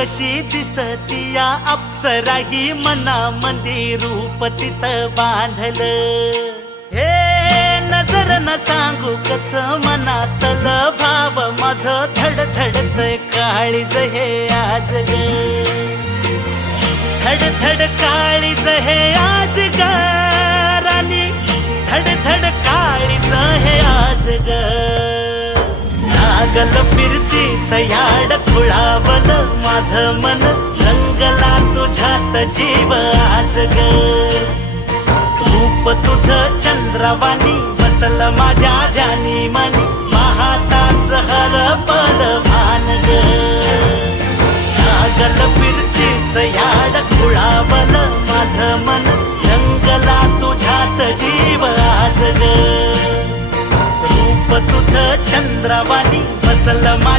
कशी दिसतीया अप्सरा ही मनामंदी रूप तिचं बांधलं. हे नजर न सांगू कस मनातल भाव माझं धडधडतय काळीज हे आज ग. धडधड काळीज हे आज ग राणी, धडधड काळीज हे आज ग. लागल फिरतीच याड खुळावल माझं मन, रंगला तुझ्यात जीव आज ग. रूप तुझं चंद्रवाणी बसल माझ्या ध्यानी मनी, पाहताच हरपल भान ग. लागल फिरतीच याड खुळावल माझं मन, रंगला तुझ्यात जीव आज ग. रूप तुझं चंद्रवाणी बसल